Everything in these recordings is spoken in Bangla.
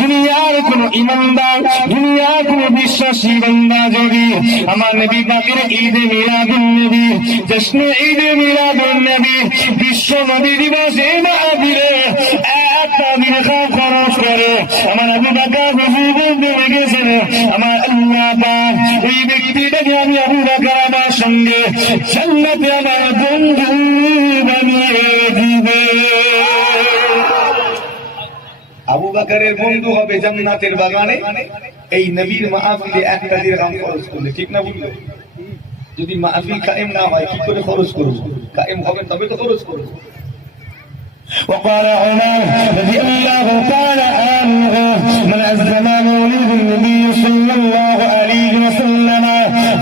দুনিয়ার কোন ইমানদার, দুনিয়ার কোন বিশ্বাসী বান্দা যদি আমার নবী পাকের ঈদে মিলাদুন নবী, জশ্নে ঈদে মিলাদুন নবী, বিশ্ব নবী দিবসে মাহফিলে একটা দিরহাম খরচ করে, আমার আবু বকর হুজুর বলতে লেগেছেন, আমার আল্লাহ পাক ওই ব্যক্তিটাকে আমি আবু বকর আমার সঙ্গে জান্নাতে আমার বন্ধু বানিয়ে দিবে। আবু বকরের বন্ধু হবে জান্নাতের বাগানে এই নবীর মাহফিলে একটা দিরহাম খরচ করলে। ঠিক না বললো? যদি মাহফিল কায়েম না হয় কি করে খরচ করব? কায়েম হবে তবে তো খরচ করব। وقال عمر رضي الله تعالى عنه من عزم مولد النبي صلى الله عليه وسلم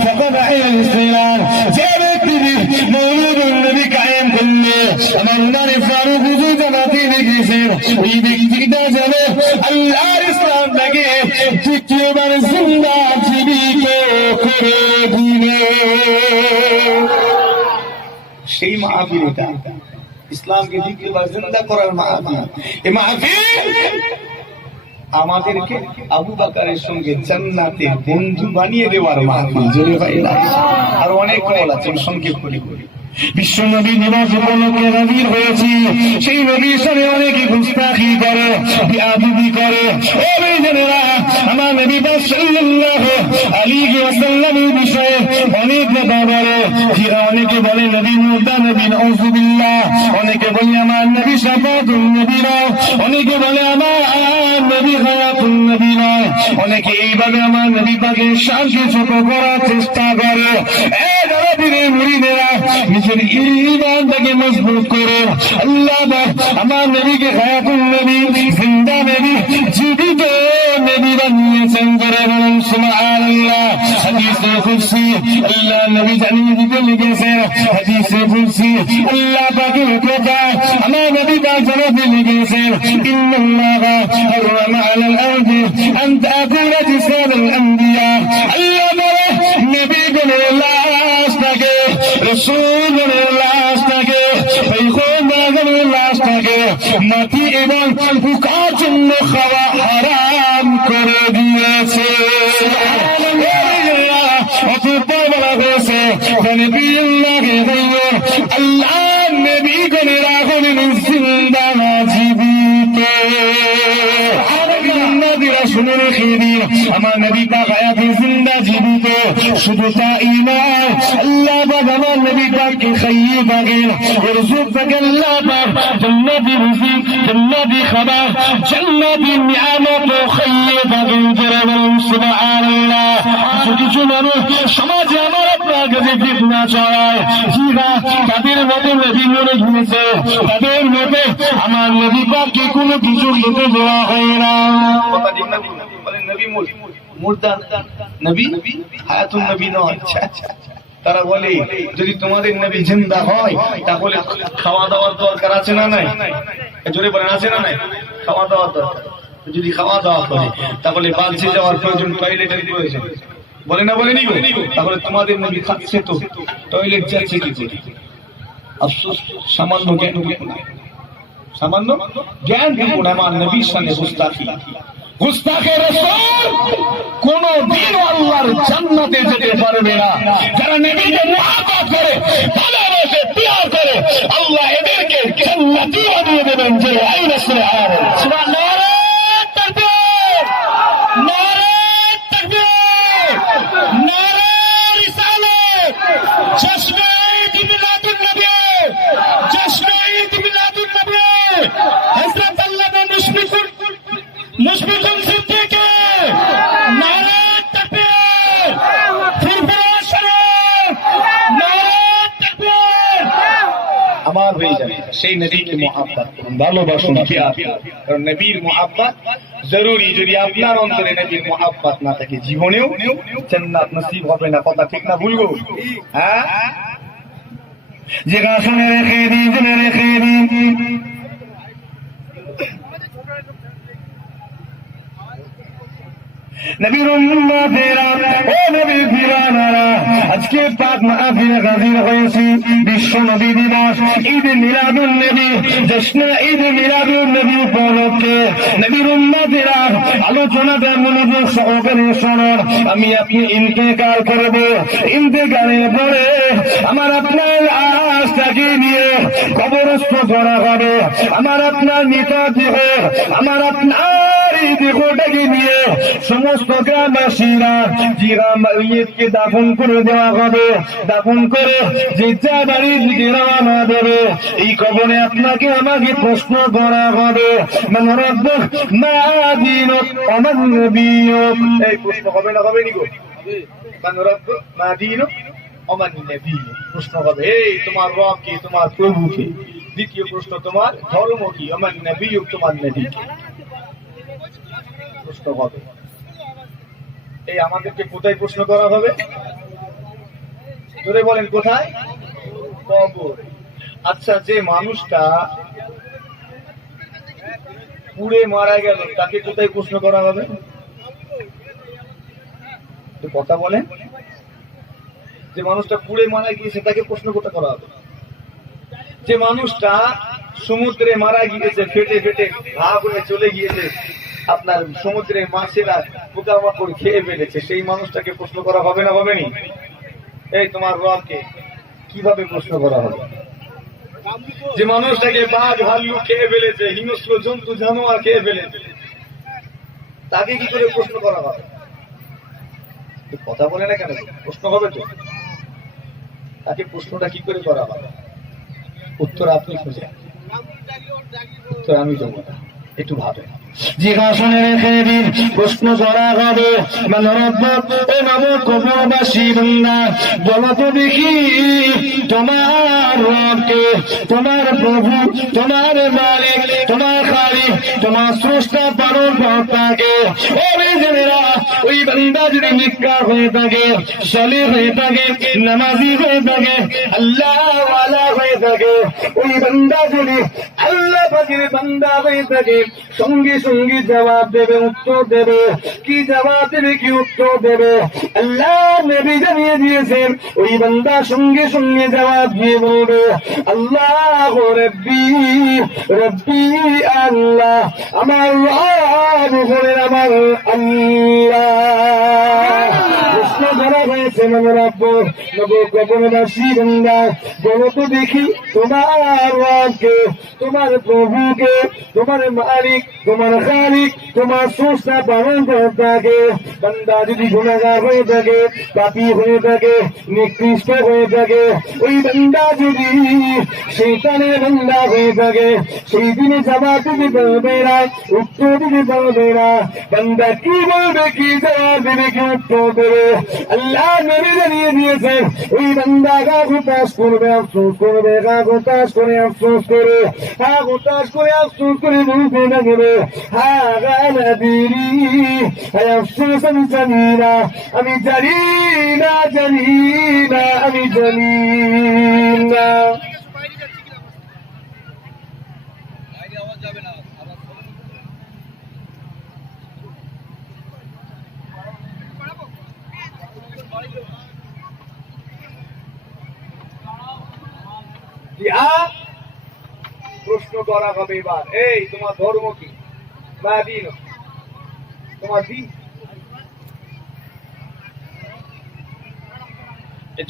فقد عين الاسلام جابت مولد النبي কায়েম করলে আমার উমর ফারুক হুজুর জানাতে লিখেছেন ওই ব্যক্তিটা যেন আল্লাহর ইসলামটাকে দ্বিতীয়বার জিন্দা জীবিত করে দিবে। সেই মাহফিলটা ইসলামকে দ্বিতীয়বার জিন্দা করার মাহফিল। এই মাহফিল আমাদেরকে আবু বকরের সঙ্গে জান্নাতের বন্ধু বানিয়ে দেওয়ার মাহফিল। জোরে ভাই না, আর অনেক কল আছে সংক্ষেপ করে করি। বিশ্ব নবী দিবস উপলক্ষে হাজির হয়েছি, সেই নবীর সাথে অনেকে গুস্তাখি করে, বিআদবি করে। ও ভাইজানেরা, আমার নবী পাক সাল্লাল্লাহু আলাইহি ওয়াসাল্লামের বিষয়ে অনেক কথা বলে। অনেকে বলে নবী মুর্দা, নবী নাউযুবিল্লাহ, অনেকে বলে আমার নবী শাফাতুন নবী নয়, অনেকে বলে আমার নবী হায়াতুন নবী নয়, অনেকে এইভাবে আমার নবী পাকের শানকে ছোট করার চেষ্টা করে। এই নবীর মুরিদেরা নিজের ঈমানটাকে মজবুত করে আল্লাহ আমার নবীকে হায়াতুন নবী, জিন্দা নবী, জীবিত নবী বানিয়েছেন। করে বলেন সুবহানাল্লাহ। হাদিসে কুদসি আল্লাহ নবী জানিয়ে দিতে লিখেছেন, হাদিসে কুদসি আল্লাহ পাকের কথা আমার নবী পাক জানাতে লিখেছেন, ইন্নাল্লাহা হারামা আলাল আরদি আন তাকুলা জিসাদুল আম্বিয়া। আল্লাহ বলে নবীগণের লাশটাকে, রাসূলগণের লাশটাকে, পয়গম্বরগণের লাশটাকে মাটি এবং পোকার জন্য খাওয়া হারাম করে দিয়েছে। অতঃপর বলা হয়েছে আল্লাহ নবীগণের আগুনে জিন্দা জীবিত। শুনে রেখে দিন, আমার নবী পাক হায়াতে জিন্দা জীবিত। শুধু তাই নয়, আল্লাহ পাক আমার নবী পাককে খাইয়ে থাকেন, রিজিক থেকে আল্লাহ পাক জান্নাতি রিজিক, জান্নাতি খাবার, জান্নাতি নিয়ামত খাইয়ে থাকেন। যারা বলেন সুবহানাল্লাহ। কিছু কিছু মানুষ সমাজে আমার আপনার কাছে ফিতনা ছড়ায়, তাদের মতো নবী মনে ঘুরেছে, তাদের মতো আমার নবী পাককে কোনো কিছু খেতে দেওয়া হয় না। তারা বলে যদি তোমাদের নবী জিন্দা হয় তাহলে খাওয়া দাওয়ার দরকার আছে না নাই? জোরে বলেন আছে না নাই? খাওয়া দাওয়ার দরকার। যদি খাওয়া দাওয়া করে তাহলে বাঁচে যাওয়ার প্রয়োজন, টয়লেটের প্রয়োজন, বলে না বলেনি? তাহলে তোমাদের নবী খাচ্ছে তো টয়লেট যাচ্ছে কি করে? আফসোস, সামান্য জ্ঞান, সামান্য জ্ঞান দেখুন আমার নবীর সামনে গুস্তাখি। গুস্তাখে রাসূল কোনদিন আল্লাহর জান্নাতে যেতে পারবে না। যারা নবীকে মুহাব্বত করে, ভালোবাসে, প্রিয় করে, আল্লাহ এদেরকে জান্নাতি বানিয়ে দেবেন। যে আইন সুবহানাল্লাহ। তাকবীর, নারে তাকবীর, নারে রিসালাত, জশ্নে ঈদ মিলাদুন নবী, জশ্নে ঈদ মিলাদুন নবী। হযরত আল্লামা মুশফিকুল সিদ্দিক, নারে তাকবীর, ফুরফুরা শরীফ, নারে তাকবীর। আমার হয়ে যাবে সেই নবীকে মুহাব্বত করুন, ভালোবাসুন, কারণ নবীর মুহাব্বত জরুরি। যদি আপনার অন্তরে নবীর মুহাব্বত না থাকে জীবনেও জান্নাত নসিব হবে না। কথা ঠিক না ভুলবো? হ্যাঁ, যেটা শুনে রেখে দিন, শুনে রেখে দিন। নবীর উম্মতেরা, ও নবীর দিওয়ানারা, আজকে পাক মাহফিলে হাজির হয়েছি বিশ্ব নবী দিবস ঈদ মিলাদুন নবী, জশ্ন ঈদ মিলাদুন নবী উপলক্ষে নবীর উম্মতেরা আলোচনাটা মনোযোগ সহকারে শুনুন। আমি আপনি ইন্তেকাল করব, ইন্তেকালের পরে আমার আপনার লাশটাকে নিয়ে কবরস্থ করা হবে। আমার আপনার মৃত দেহ, আমার আপনার এই দেহটাকে নিয়ে সমস্ত গ্রামবাসীরা জিরামাইয়তকে দাফন করে দেওয়া হবে। দাফন করে যে যা বাড়ির দিকে রওনা দেবে, এই কবরে আপনাকে আমাকে প্রশ্ন করা হবে, মান রাব্বুক মা দীনুক ওয়া মান নবিয়্যুক। এই প্রশ্ন হবে না, হবে নি গো? মান রাব্বুক মা দীনুক ওয়া মান নবিয়্যুক প্রশ্ন হবে। এই তোমার রব কি, তোমার প্রভু কি? দ্বিতীয় প্রশ্ন তোমার ধর্ম কি? ওয়া মান নবিয়্যুক তোমার নবী কি? প্রশ্ন হবে। এই আমাদেরকে কোথায় প্রশ্ন করা হবে? জোরে বলেন, কোথায়? কবর। আচ্ছা, যে মানুষটা পুড়ে মারা গেল তাকে কোথায় প্রশ্ন করা হবে? কথা বলেন। যে মানুষটা পুড়ে মারা গিয়েছে তাকে প্রশ্ন কোথায় করা হবে? যে মানুষটা সমুদ্রে মারা গিয়েছে, ফেটে ফেটে ঘা হয়ে চলে গিয়েছে, আপনার সমুদ্রের মাছেরা পোকামাকড় খেয়ে ফেলেছে, সেই মানুষটাকে প্রশ্ন করা হবে না, হবে নি? এই তোমার রবকে কিভাবে প্রশ্ন করা হবে? যে মানুষটাকে বাঘ ভাল্লু খেয়ে ফেলেছে, হিংস্র জন্তু জানোয়ার খেয়ে ফেলেছে, তাকে কি করে প্রশ্ন করা হবে? কথা বলে না কেন? প্রশ্ন হবে তো। তাকে প্রশ্নটা কি করে করা হবে? উত্তর আপনি খুঁজে, উত্তর আমি দেবো না, একটু ভাবেন। জিজ্ঞাসনে রেখে দিন, প্রশ্ন করা হবে, মান রাব্বুক, ও নবী কবরবাসী বান্দা, বলো তো দেখি তোমার রবকে, তোমার প্রভু, তোমার মালিক, তোমার খালিক, তোমার স্রষ্টা পালন কর্তাকে। ও বেজেরা, ওই বান্দা যদি নেককার হয়ে থাকে, সালেহ হয়ে থাকে, নামাজি হয়ে থাকে, আল্লাহ ওয়ালা হয়ে থাকে, ওই বান্দা যদি আল্লাহ পাকের বান্দা হয়ে থাকে, সঙ্গে সঙ্গে জবাব দেবে, উত্তর দেবে। কি জবাব দেবে, কি উত্তর দেবে? আল্লাহ নবী জানিয়ে দিয়েছেন, ওই বান্দা সঙ্গে সঙ্গে জবাব দিয়ে বলবে, আল্লাহ রব্বি রব্বি, আল্লাহ আমার রব বলেন আমার আল্লাহ। প্রশ্ন করা হয়েছে, মান রাব্বুক, নবী কবরবাসী বান্দা, বলো তো দেখি তোমার রবকে, তোমার প্রভুকে, তোমার মালিক, তোমার খালিক, তোমার স্রষ্টা পালন কর্তাকে। বান্দা যদি গুনাহগার হয়ে থাকে, পাপী হয়ে থাকে, নিকৃষ্ট হয়ে থাকে, ওই বান্দা যদি শয়তানের বান্দা হয়ে থাকে, সেই দিনে জবাব দিতে পারবে না, উত্তর দিতে পারবে না। বান্দা কি বলবে, কি জবাব দেবে, কি উত্তর দেবে? আল্লাহ নবী জানিয়ে দিয়েছেন, ওই বান্দা গা হতাশ করবে, আফসোস করবে, গা হতাশ করে আফসোস করে, গা হতাশ করে আফসোস করে বলতে থাকবে, হ্যাঁ গানাদিরি, হ্যাঁ আফসোস আমি জানি না, আমি জানি না, জানি না, আমি জানি না। প্রশ্ন করা হবে এবার, এই তোমার ধর্ম কি? মা দিন, তোমার দিন।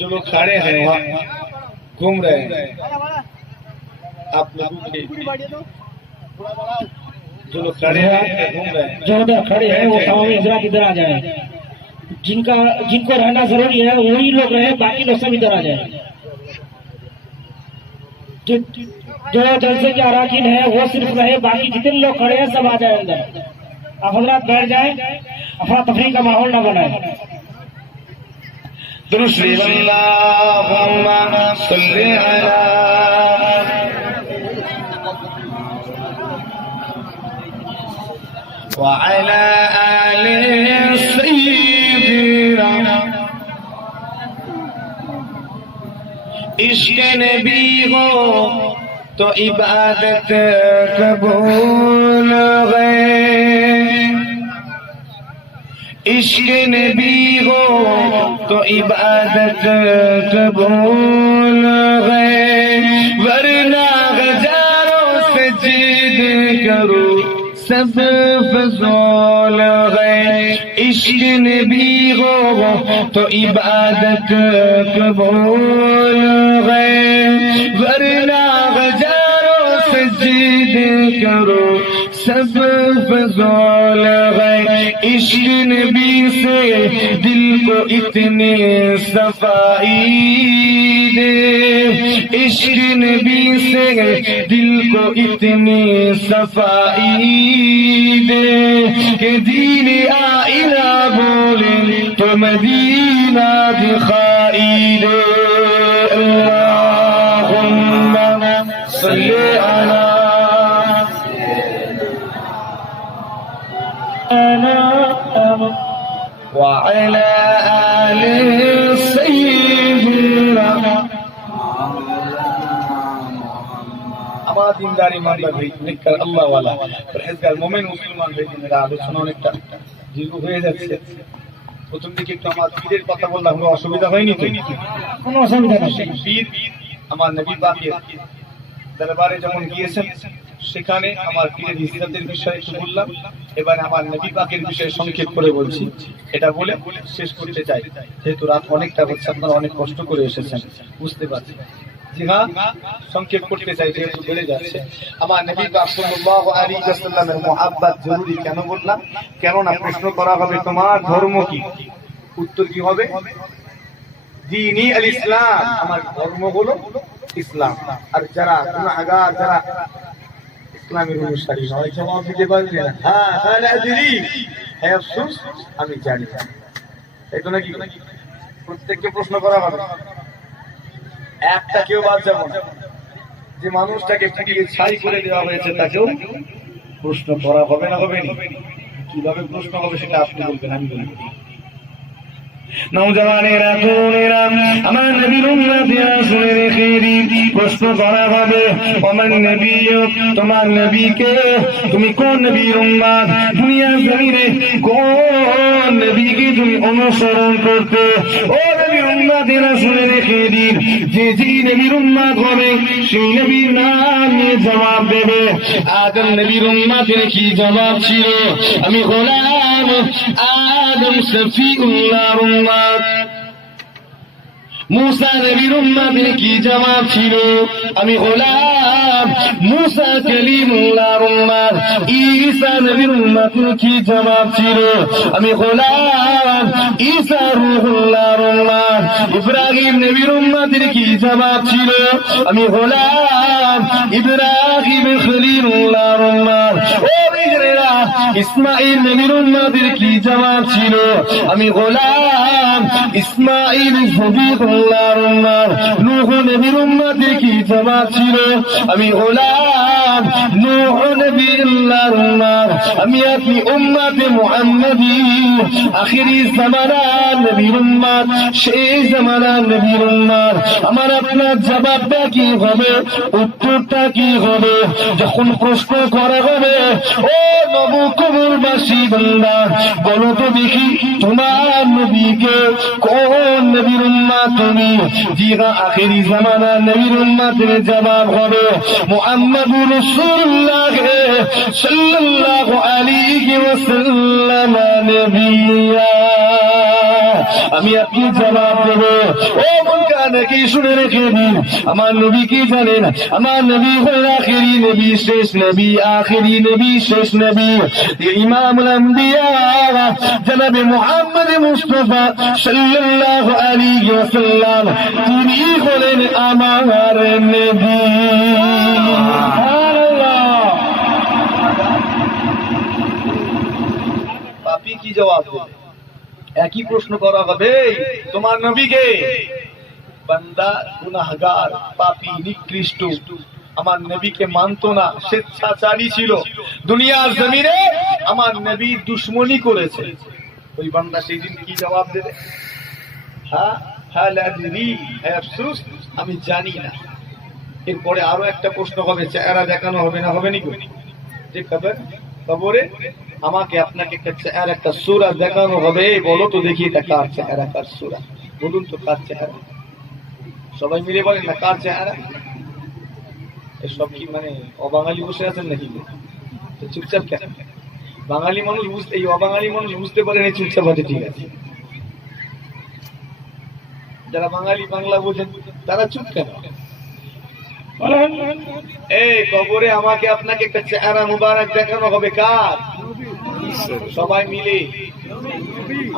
जो लोग खड़े हैं वहाँ घूम रहे हैं, आप लोगों के जो लोग खड़े हैं घूम रहे हैं, जो लोग खड़े हैं वो तमाम इधर इधर आ जाए, जिनको रहना जरूरी है वही लोग रहे, बाकी लोग सब इधर आ जाए। जो जलसे के अराकीन है वो सिर्फ रहे, बाकी जितने लोग खड़े हैं सब आ जाए अंदर। आप हजरात बैठ जाए, अफरा तफरी का माहौल न बनाए। दुरुस्त अल्लाहुम्मा सल्ली अला व अला आलि सय्यिदिना। इश्क़ नबी हो तो इबादत कबूल है, इश्क नबी हो तो इबादत कबूल है, वरना हजारों सजदे करो सब फजूल है। इश्क नबी हो तो इबादत कबूल है, वरना हजारों सजदे करो सब फजूल है। इश्क नबी से दिल को इतने सफाई दे, इश्क नबी से दिल को इतनी सफाई दे कि दीन आइला बोले तो मदीना दिखाई दे। अल्लाहुम्मा सल्ली अला وعلى آل سيدنا আমার দিনদার ইমানদার ভাই নেককার আল্লাহ ওয়ালা পরহেজগার মুমিন মুসলমান ভাই মেরা আলোচনা অনেকটা দীর্ঘ হয়ে যাচ্ছে। প্রথম দিকে একটু আমার পীরের কথা বললাম, কোনো অসুবিধা হয়নি তো? কোনো অসুবিধা নেই। পীর আমার নবী পাকের দরবারে যখন গিয়েছেন সেখানে আমার পীরের ইজ্জতের বিষয়ে একটু বললাম, এবার আমার নবী পাকের বিষয়ে সংক্ষেপ করে বলছি। এটা বলে শেষ করতে চাই, যেহেতু রাত অনেকটা হচ্ছে, আপনারা অনেক কষ্ট করে এসেছেন, বুঝতে পারছি। জি হ্যাঁ, সংক্ষেপ করতে চাই যেহেতু বেড়ে যাচ্ছে। আমার নবী পাক সাল্লাল্লাহু আলাইহি ওয়াসাল্লামের মুহাব্বত জরুরি কেন বললাম? কেননা প্রশ্ন করা হবে তোমার ধর্ম কি? উত্তর কি হবে? দীনি আল ইসলাম, আমার ধর্ম হলো ইসলাম। আর যারা গুনাহগার, যারা ইসলামের অনুসারী নয়, জবাব দিতে পারবে না। হ্যাঁ তাহলে আদরি, হ্যাঁ আফসোস আমি জানি না। এই তো নাকি প্রত্যেককে প্রশ্ন করা হবে, একটা কেউ বাদ যাবো না। যে মানুষটাকে পিটিয়ে ছাই করে দেওয়া হয়েছে তাকেও প্রশ্ন করা হবে না, হবে না? কিভাবে প্রশ্ন হবে সেটা আপনি বলবেন, আমি বলবো। নওজওয়ানেরা, তরুণেরা, আমার নবীর উম্মতেরা শুনে রেখে দিন, প্রশ্ন করা হবে ওমান নবী, তোমার নবীকে, তুমি কোন নবীর উম্মত? দুনিয়ার জমিনে কোন নবীকে তুমি অনুসরণ করতে? ও নবীর উম্মতেরা শুনে রেখে দিন, যে যে নবীর উম্মত হবে সেই নবীর নাম নিয়ে জবাব দেবে। আদম নবীর উম্মতের কি জবাব ছিল? আমি গোলাম আদম শফিউল্লাহর উম্মত। मूसा नबीर उम्मतेर की जवाब छिलो? আমি গোলাম मूसा কলিমুল্লাহর উম্মত। ঈসা নবীর উম্মতের কি জবাব ছিল? আমি গোলাম ঈসা রূহুল্লাহর উম্মত। ইব্রাহিম নবীর উম্মতের কি জবাব ছিল? আমি গোলাম ইব্রাহিম খলিলুল্লাহর উম্মত। ও বিজরেরা, ইসমাঈল নবীর উম্মতের কি জবাব ছিল? আমি গোলাম ইসমাঈল জবিহুল্লাহর উম্মত। নূহ নবীর উম্মতের কি জবাব ছিল? আমি গোলাম নূহ নবীর উম্মত। আমি আপনি উম্মতে মুহাম্মদী, আখিরি জামানার নবীর উম্মত, শেষ জামানার নবীর উম্মত। আমার আপনার জবাবটা কি হবে? উত্তরটা কি হবে? যখন প্রশ্ন করা হবে, ও নবু কবরবাসী বান্দা, বলো তো দেখি তোমার নবীকে কোন নবীর উম্মত তুমি? জিগা আখিরি জামানার নবীর উম্মতের জবাব হবে মুহাম্মাদুর রাসূলুল্লাহ সাল্লাল্লাহু আলাইহি ওয়াসাল্লাম নবিয়্যা। আমি আপনি জবাব দেব, ও মনকা নাকি শুনে রেখে দিন, আমার নবী কি জানেন? আমার নবী হলেন আখিরি নবী, শেষ নবী, আখিরি নবী, শেষ নবী, ইমামুল আম্বিয়া জনাবে মুহাম্মদ মুস্তাফা সাল্লাল্লাহু আলাইহি ওয়াসাল্লাম, তিনি হলেন আমার নবী। সুবহানাল্লাহ। পাপী কি জবাব দেবে? একই প্রশ্ন করা হবে, তোমার নবীকে? বান্দা গুনাহগার, পাপী, নিকৃষ্ট, আমার নবীকে মানতো না, স্বেচ্ছাচারী ছিল, দুনিয়ার জমিনে আমার নবী দুশ্মনী করেছে। ওই বান্দা সেই দিন কি জবাব দেবে? হ্যাঁ হ্যাঁ লাদরি, হ্যাঁ আফসোস আমি জানি না। এরপরে আরো একটা প্রশ্ন হবে, চেহারা দেখানো হবে না, হবে নাকি? যে খবর কবরে আমাকে আপনাকে একটা চেহারা, একটা সূরা দেখানো হবে। বলো তো দেখি এটা কার চেহারা, কার সূরা? বলুন তো কার চেহারা? সবাই মিলে বলেন না, কার চেহারা? এসব কি মানে অবাঙালি বসে আছেন নাকি? তো চুপচাপ কেন? বাঙালি মানুষ বুঝতে, এই অবাঙালি মানুষ বুঝতে পারেন এই চুপচাপ আছে, ঠিক আছে। যারা বাঙালি বাংলা বোঝেন তারা চুপ কেন? এই কবরে আমাকে আপনাকে একটা চেহারা মুবারক দেখানো হবে, কার? সবাই মিলে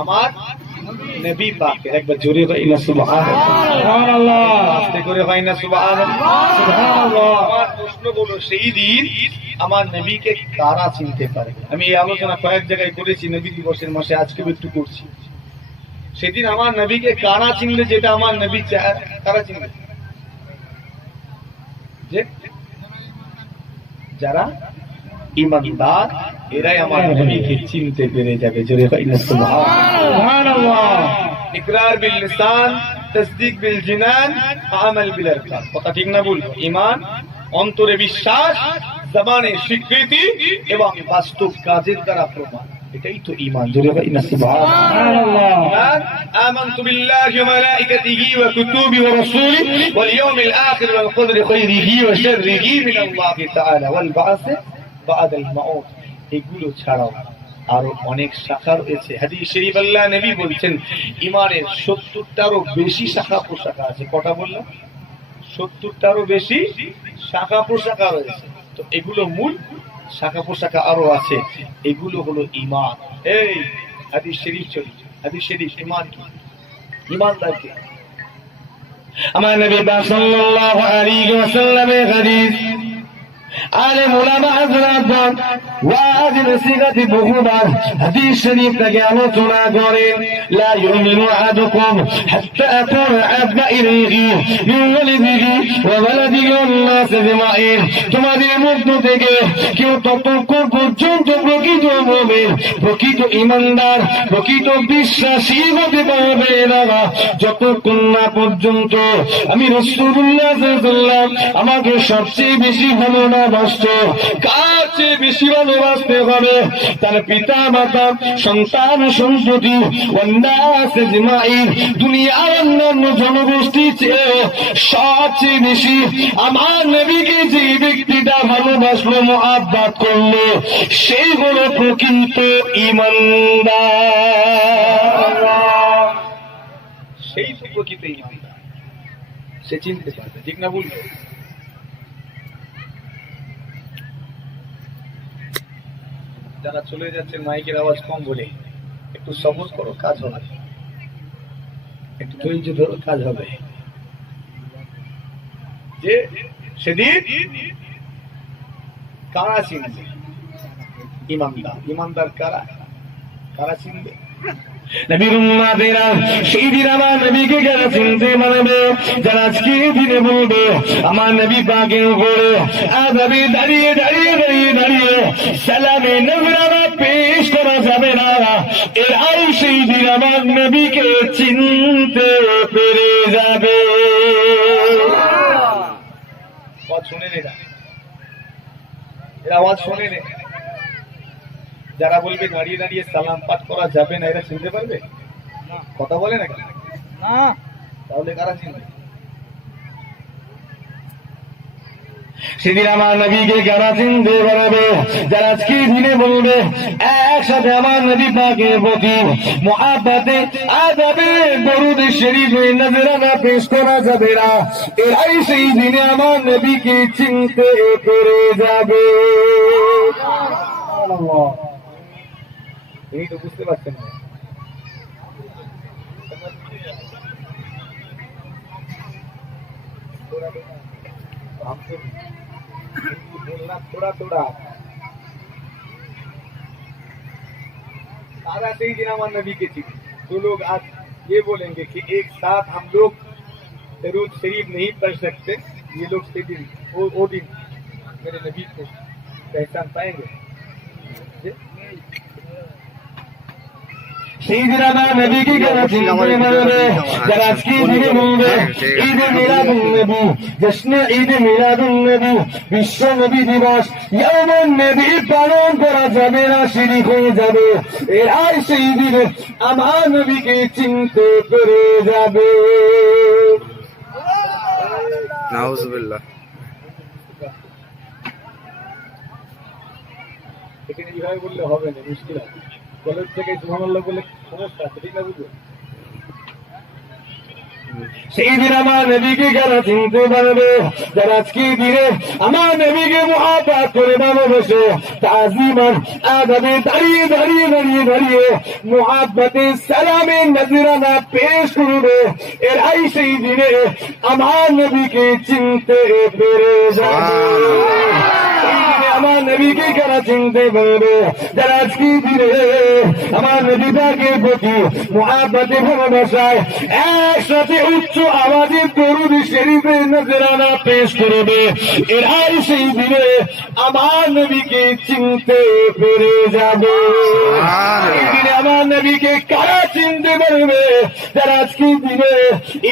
আমার নবী পাকের। একবার জোরে হয় না সুবহানাল্লাহ, আস্তে করে হয় না সুবহানাল্লাহ। আমার প্রশ্ন হলো, সেই দিন আমার নবীকে কারা চিনতে পারে? আমি এই আলোচনা কয়েক জায়গায় করেছি নবী দিবসের মাসে, আজকে একটু করছি। সেদিন আমার নবীকে কারা চিনবে, যেটা আমার নবী চেহারা, কারা চিনবে? যে যারা ঈমানদার, এরাই আমার নবীকে চিনতে পেরে যাবে। জোরে হয় না সুবহানাল্লাহ। ইকরার বিল লিসান, তাসদীক বিল জিনান, আমাল বিল আরকান। কথা ঠিক না ভুল? ঈমান অন্তরে বিশ্বাস, জবানে স্বীকৃতি এবং বাস্তব কাজের দ্বারা প্রমাণ, এটাই তো ঈমান। জোরে হয় না সুবহানাল্লাহ। আমানতু বিল্লাহি ওয়া মালাইকাতিহি ওয়া কুতুবিহি ওয়া রাসূলিহি ওয়াল ইয়াউমিল আখির ওয়াল কদরি খায়রিহি ওয়া শাররিহি মিনাল্লাহি তাআলা ওয়াল বা'স বা'দাল মাউত। এগুলো ছাড়াও আরো অনেক শাখা রয়েছে। হাদিস শরীফ আল্লাহ নবী বলছেন, ঈমানের 70টারও বেশি শাখা প্রশাখা আছে। কটা বললাম? 70টারও বেশি শাখা প্রশাখা রয়েছে। তো এগুলো মূল, শাখা প্রশাখা আরো আছে। এগুলো হলো ঈমান। এই হাদিস শরীফ চলি, হাদিস শরীফ ঈমান কি? ঈমানদার কি? আমার নবী সাল্লাল্লাহু আলাইহি ওয়াসাল্লামের হাদিস, আলেম উলামা হযরত ওয়াজ নসিহতে বহুবার হাদিস শরীফটাকে আলোচনা করেন। লা ইউমিনু আহাদুকুম হাত্তা আকুনা ইলাইহি মিন ওয়ালিদিহি ওয়া ওয়ালাদিহি ওয়ান নাস আজমাইন। তোমাদের মধ্য থেকে কেউ ততক্ষণ পর্যন্ত প্রকৃত মুমিন, প্রকৃত ঈমানদার, প্রকৃত বিশ্বাসী হতে পারবে না যতক্ষণ না পর্যন্ত আমি রাসূলুল্লাহ সাল্লাল্লাহু আলাইহি ওয়াসাল্লাম আমাকে সবচেয়ে বেশি ভালোবাসত। কার চেয়ে বেশি ভালোবাসতে হবে? তার পিতা মাতা, সন্তান সন্ততি, ওয়ান্নাস আজমাইন, দুনিয়ার অন্যান্য জনগোষ্ঠী চেয়ে সবচেয়ে বেশি আমার নবীকে যে ব্যক্তিটা ভালোবাসলো, মুহাব্বত করলো, সেই হলো প্রকৃত ঈমানদার। সেই তো প্রকৃত ঈমানদার, সে চিনতে পারবে। ঠিক না ভুল? যারা চলে যাচ্ছে মাইকের আওয়াজ কম বলে একটু সবুজ করো, কাজ হবে। একটু ধৈর্য ধরো, কাজ হবে। যে সেদিন কারা চিনবে? ঈমানদার। ঈমানদার কারা? কারা চিনবে? নবীর উম্মতেরা সেই দিন আমার নবীকে যারা চিনতে পারবে, যারা আজকে দিনে বলবে আমার নবী পাকের উপরে আযাবে দাঁড়িয়ে দাঁড়িয়ে দাঁড়িয়ে দাঁড়িয়ে সালামে নজরানা পেশ করা যাবে না, এরাই সেই দিন আমার নবীকে চিনতে পেরে যাবে। আওয়াজ শুনে নে, এরা আওয়াজ শোনে নে। যারা বলবে দাঁড়িয়ে দাঁড়িয়ে সালাম পাঠ করা যাবে না, এরা চিনতে পারবে? কথা বলে না কেন? তাহলে কারা চিনবে? সেদিন আমার নবীকে কারা চিনতে পারবে? যারা আজকে দিনে বলবে একসাথে আমার নবী পাকের প্রতি মুহাব্বতে আযাবে দরুদ শরীফ নজরানা পেশ করা যাবে না, এরাই সেই দিনে আমার নবীকে চিনতে পেরে যাবে। সুবহানাল্লাহ। এই তো বুঝতে পারছেন না? बोलना थोड़ा थोड़ा। सारा सही दिन हमारे नबी के थी, तो लोग आज ये बोलेंगे कि एक साथ हम लोग दरूद शरीफ नहीं पढ़ सकते, ये लोग से दिन वो दिन मेरे नबी को पहचान पाएंगे? সেই দিন আমার নবীকে কেন চিনতে পারবে যারা আজকে দিনে বলবে ঈদ মিলাদুন নবী, জশ্নে ঈদ মিলাদুন নবী, বিশ্ব নবী দিবস, ইয়াউমুন নবী পালন করা যাবে না, শিরিক হয়ে যাবে। এরাই সেই দিনে আমার নবীকে চিনতে পেরে যাবে। নাউজুবিল্লাহ। এখানে এইভাবে বললে হবে না, মুশকিল আছে। কলেজ থেকে সুবহানাল্লাহ বলে সমস্যা আছে, ঠিক না? বুঝলো? সেই দিন আমার নবীকে যারা চিনতে পারবে, যারা আজকে দিনে আমার নবীকে মুহাব্বত করে ভালোবাসে, তাজিমান আদাবে দাঁড়িয়ে দাঁড়িয়ে দাঁড়িয়ে দাঁড়িয়ে মুহাব্বতে সালামে নজরানা পেশ করবে, এরাই সেই দিনে আমার নবীকে চিনতে পেরে যাবে। আমার নবীকে যারা চিনতে পারবে, যারা আজকে দিনে আমার নবী পাকের প্রতি মুহাব্বতে ভালোবাসায় একসাথে উচ্চ আওয়াজে দরুদ শরীফে নজরানা পেশ করবে, এরাই সেই দিনে আমার নবীকে চিনতে পেরে যাবে। এই দিনে আমার নবীকে কারা চিনতে পারবে? যারা আজকে দিনে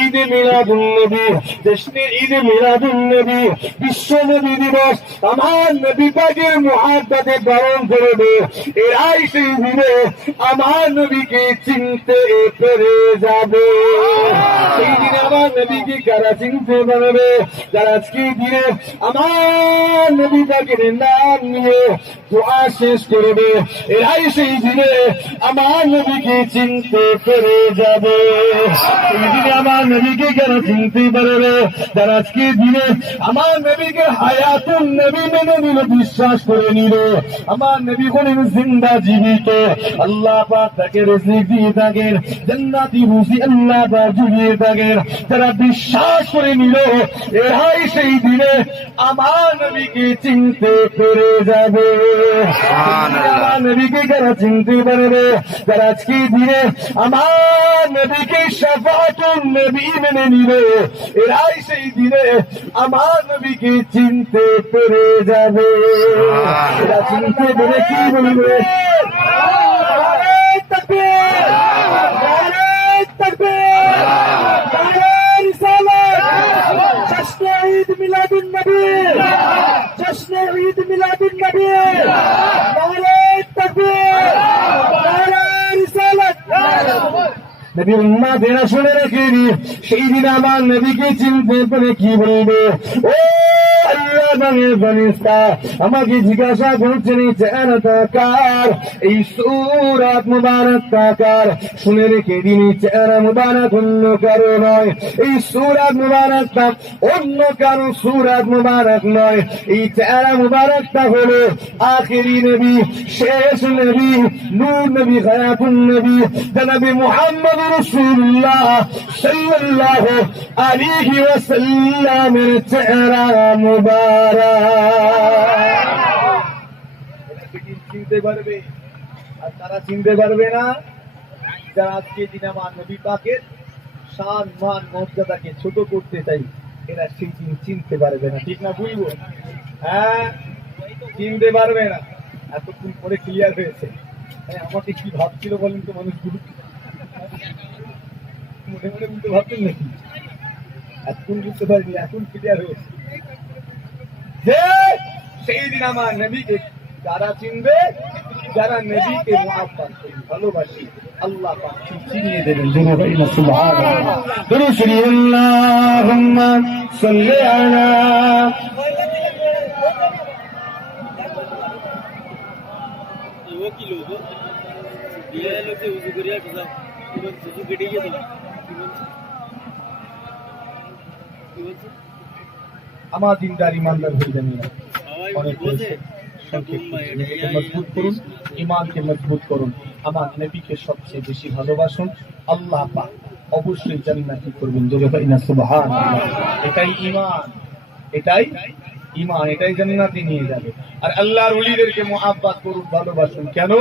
ঈদ মিলাদুন নবী, জশ্নে ঈদ মিলাদুন নবী, বিশ্ব নবী দিবস আমার নবী পাকের মুহাব্বতে পালন করবে, এরাই সেই দিনে আমার নবীকে চিনতে পেরে যাবে। সেই দিনে আমার নবীকে কারা চিনতে পারবে? যারা আজকে দিনে আমার নবী পাকের নাম নিয়ে দোয়া শেষ করবে, এরাই সেই দিনে আমার নবীকে চিনতে পেরে যাবে। এই দিনে আমার নবীকে কারা চিনতে পারবে? যারা আজকে দিনে আমার নবীকে হায়াতুন নবী মেনে নিল, বিশ্বাস করে নিল, আমার নবী হলেন জিন্দা জীবিত, আল্লাহ পাক তাকে রিজিক দিয়ে থাকেন, জান্নাতি রুজি আল্লাহ পাক জুগিয়ে থাকেন, যারা বিশ্বাস করে নিল, এরাই সেই দিনে আমার নবীকে চিনতে পেরে যাবে। আমার নবীকে যারা চিনতে পারবে, যারা আজকে দিনে আমার নবীকে শাফাতুন নবী মেনে নিল, এরাই সেই দিনে আমার নবীকে চিনতে পেরে যাবে। এরা চিনতে পেরে কি বলবে? জশ্নে ঈদ মিলাদুন নবী, জশ্নে ঈদ মিলাদুন নবী, নারে তাকবীর, নারে রিসালাত। নবী উম্মতেরা শুনে রেখেনি, সেই দিন আমার নবীকে চিনতে পেরে কি বলবে? ও আল্লাহ বানের ফেরেশতা, আমাকে জিজ্ঞাসা করছেন এই চেহারাটা কার, এই সূরাত মুবারকটা কার? শুনে রেখে দিন, এই চেহারা মুবারক অন্য কারো নয়, এই সূরাত মুবারকটা অন্য কারো সূরাত মুবারক নয়, এই চেহারা মুবারকটা হলো আখিরি নবী, শেষ নবী, নূর নবী, হায়াতুন নবী, জনাবে মুহাম্মদ রাসূলুল্লাহ সাল্লাল্লাহু আলাইহি ওয়াসাল্লামের চেহারা মুবারক। চিনতে পারবে আর তারা চিনতে পারবে না যারা আজকে দিন আমার নবী পাকের শান মান মর্যাদাকে ছোট করতে চাই, এরা সেই দিন চিনতে পারবে না, ঠিক না? বুঝবো? হ্যাঁ, চিনতে পারবে না। এতক্ষণ পরে ক্লিয়ার হয়েছে। আমাকে কি ভাবছিল বলেন তো মানুষগুলো? মনে মনে বুঝতে ভাবতেন নাকি? এতক্ষণ বুঝতে পারিনি, এখন ক্লিয়ার হয়েছে যে সেই দিন আমার নবীকে যারা চিনবে, যারা নবীকে মুহাব্বত করে ভালোবাসে, আল্লাহ পাক চিনিয়ে দেবেন। সুবহানাল্লাহ, দুরূদ শরীফ, আল্লাহুম্মা সাল্লি আলা। আমার দিনদার ইমানদার হয়ে যান, মজবুত করুন, ইমানকে মজবুত করুন, আমার নবীকে সবচেয়ে বেশি ভালোবাসুন, আল্লাহ পাক অবশ্যই জান্নাতি করবেন। জোরে বলি না সুবহানাল্লাহ। এটাই ঈমান, এটাই ঈমান, এটাই জান্নাতে নিয়ে যাবে। আর আল্লাহর ওলিদেরকে মুহাব্বত করুন, ভালোবাসুন। কেন?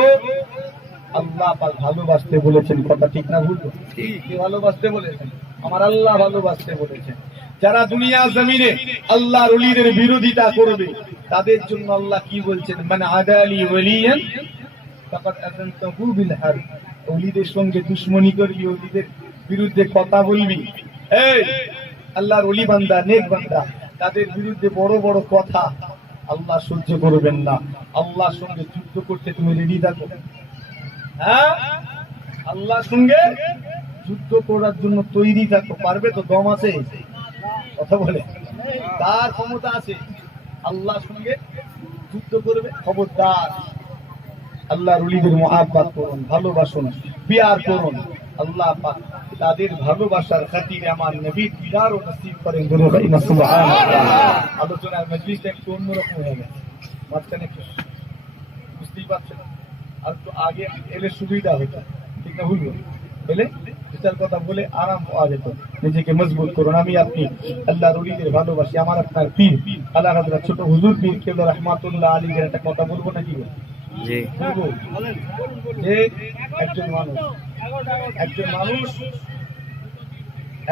আল্লাহ পাক ভালোবাসতে বলেছেন, কথা ঠিক না ভুল? ঠিক, ভালোবাসতে বলেছেন, আমার আল্লাহ ভালোবাসতে বলেছেন। যারা দুনিয়া জমিনে আল্লাহর ওলিদের বিরোধিতা করবে, তাদের জন্য আল্লাহ কি বলছেন? মান আদালি ওয়ালিয়ান ফাকাদ আযানতুহু বিল হারব অলিদের সঙ্গে দুশ্মনী করবি, অলিদের বিরুদ্ধে কথা বলবি, এই আল্লাহর অলি বান্দা, নেক বান্দা, তাদের বিরুদ্ধে বড় বড় কথা আল্লাহ সহ্য করবেন না। আল্লাহর সঙ্গে যুদ্ধ করতে তুমি রেডি থাকো। হ্যাঁ, আল্লাহর সঙ্গে যুদ্ধ করার জন্য তৈরি থাকো। পারবে তো? দম আছে? কথা বলে তার ক্ষমতা আছে। আল্লাহর সঙ্গে যুদ্ধ করবে, খবরদার। আল্লাহর ওলিদের মুহাব্বত করুন, ভালোবাসুন, পিয়ার করুন। আল্লাহ পাক তাদের ভালোবাসার খাতিরে আমার নবীর দিদার ও নসিব করেন। সুবহানাল্লাহ। আলোচনার মজলিসটা একটু অন্যরকম হয়ে গেছে, মাঝখানে একটু বুঝতেই পারছেন। আর একটু আগে এলে সুবিধা হতো, ঠিক না? ভুলবো এলে বিচার কথা বলে আরাম পাওয়া যেত। নিজেকে মজবুত করুন। আমি আপনি আল্লাহর ওলিদের ভালোবাসি। আমার আপনার পীর আল্লাহ হযরত ছোট হুজুর পীর কেবলা রাহমাতুল্লাহ আলাইহির একটা কথা বলবো নাকি? জি। যে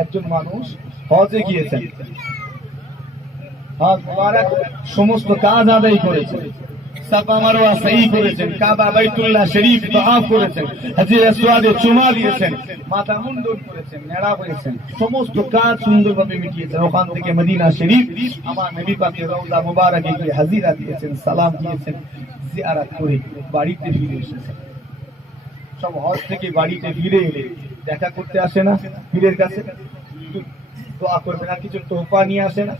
একজন মানুষ হজে গিয়েছেন, হজ মুবারক সমস্ত কাজ আদায় করেছেন, সাফা মারওয়া সঈ করেছেন, কাবা বাইতুল্লাহ শরীফ তাওয়াফ করেছেন, হাজরে আসওয়াদে চুমা দিয়েছেন, মাথা মুন্ডন করেছেন, নেড়া হয়েছেন, সমস্ত কাজ সুন্দরভাবে মিটিয়েছেন। ওখান থেকে মদিনা শরীফ আমার নবী পাকের রওজা মুবারকে গিয়ে হাজিরা দিয়েছেন, সালাম দিয়েছেন, জিয়ারত করে বাড়িতে ফিরে এসেছেন। সব হজ থেকে বাড়িতে ফিরে এলে দেখা করতে আসে না পীরের কাছে? দোয়া করবে না, কিছু তোহফা নিয়ে আসে না?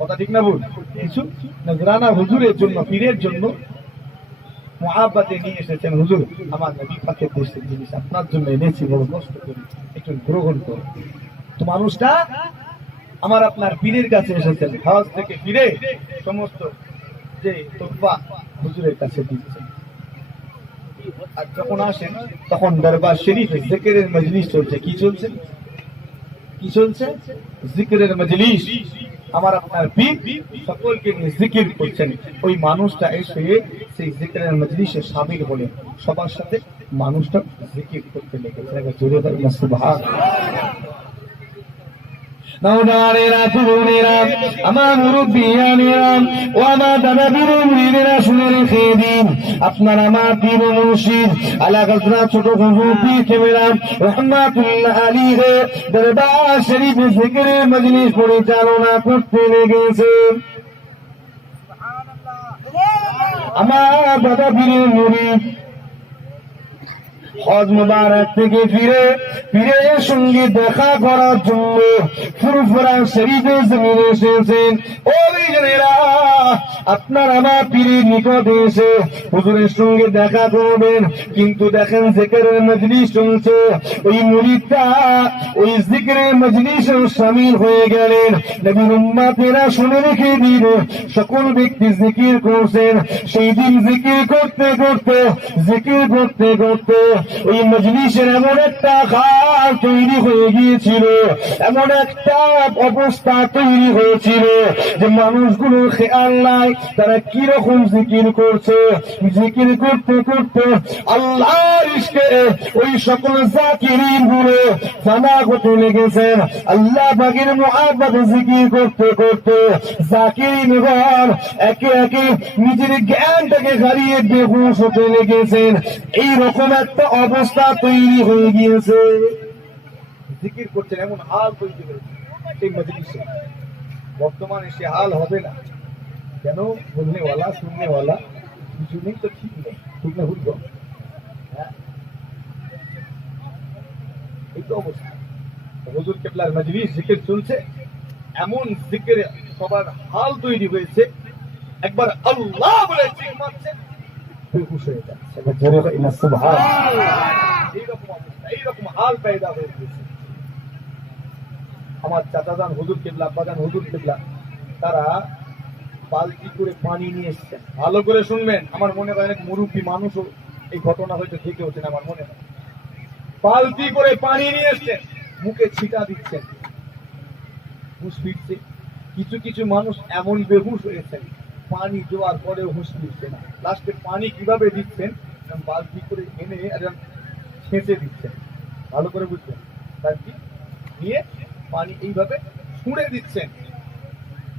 কথা ঠিক না ভুল? কিছু নজরানা হুজুরের জন্য, পীরের জন্য মুহাব্বতে নিয়ে এসেছেন। হুজুর, আমার নবী পাকের দেশের জিনিস আপনার জন্য এনেছি, বড় কষ্ট করে একটু গ্রহণ করুন। তো মানুষটা আমার আপনার পীরের কাছে এসেছেন, হজ থেকে ফিরে সমস্ত যে তোহফা হুজুরের কাছে দিচ্ছেন। আর যখন আসেন তখন দরবার শরীফে জিকিরের মজলিস চলছে। কি চলছে? কি চলছে? জিকিরের মজলিস। আমার আপনার পীর সকলকে নিয়ে জিকির করছেন। ওই মানুষটা এসে সেই জিকিরের মজলিসে শামিল হলেন, সবার সাথে মানুষটা জিকির করতে লেগেছে। জোরে বলেন না সুবহানাল্লাহ। নওদারেরা, তরুণেরা, আমার মুরব্বিয়ানেরা ও আমার দাদা বীর মুরিদেরা, শুনে রেখে দিন, আপনার আমার পীর ও মুর্শিদ আলা হযরত ছোট হুজুর পীর কেবলা রাহমাতুল্লাহ আলাইহি দরবার শরীফে জিকিরের মজলিস পরিচালনা করতে লেগেছে। আমার দাদা বীর মুরিদ হজ মুবারক থেকে ফিরে পীরের সঙ্গে দেখা করার জন্য ফুরফুরা শরীফে জমিনে এসেছেন। ওলিজনেরা, আপনার আমার পীরের নিকটে এসে হুজুরের সঙ্গে দেখা করবেন, কিন্তু দেখেন জিকিরের মজলিস চলছে। ওই মুরিদটা ওই জিকিরের মজলিসে শামিল হয়ে গেলেন। নবীর উম্মতেরা শুনে রেখে দিন, সকল ব্যক্তি জিকির করছেন। সেই দিন জিকির করতে করতে ওই মজলিসের এমন একটা খাল তৈরি হয়ে গিয়েছিল, এমন একটা অবস্থা তৈরি হয়েছিল যে মানুষগুলোর খেয়াল নাই তারা কিরকম জিকির করছে। জিকির করতে করতে আল্লাহর ইশকে ওই সকল জাকিরিন গুলো ফানা হতে লেগেছেন। আল্লাহ পাকের মুহাব্বতে জিকির করতে করতে জাকিরিনগণ একে একে নিজের জ্ঞানটাকে হারিয়ে বেহুশ হতে লেগেছেন। এইরকম একটা অবস্থা তৈরি হয়ে গিয়েছে। জিকির করছেন, এমন হাল তৈরি হয়েছে সেই মজলিসে। বর্তমানে সে হাল হবে না। কেন? বলনেওয়ালা শুননেওয়ালা কিছু নেই, তো ঠিক নেই, ঠিক না? ভুলব। হ্যাঁ, এই তো অবস্থা। হুজুর কেবলার মজলিস জিকির চলছে, এমন জিকির সবার হাল তৈরি হয়েছে, একবার আল্লাহ বলে ঠিক মানছে, বেহুশ হয়ে যাচ্ছে। এইরকম অবস্থা, এইরকম হাল পয়দা হয়ে গেছে। আমার চাচাজান হুজুর কেবলা, আব্বাজান হুজুর কেবলা, তারা বালতি করে পানি নিয়ে এসছেন। ভালো করে শুনবেন, আমার মনে হয় অনেক মুরব্বী মানুষও এই ঘটনা হয়তো দেখে ওঠেন, আমার মনে হয়। বালতি করে পানি নিয়ে এসছেন, মুখে ছিটা দিচ্ছেন, হুঁশ ফিরছে। কিছু কিছু মানুষ এমন বেহুশ হয়েছেন, পানি দেওয়ার পরেও হুঁশ ফিরছে না। লাস্টে পানি কিভাবে দিচ্ছেন? বালতি করে এনে ছেঁচে দিচ্ছেন। ভালো করে বুঝবেন, বালতি নিয়ে পানি এইভাবে ছুঁড়ে দিচ্ছেন,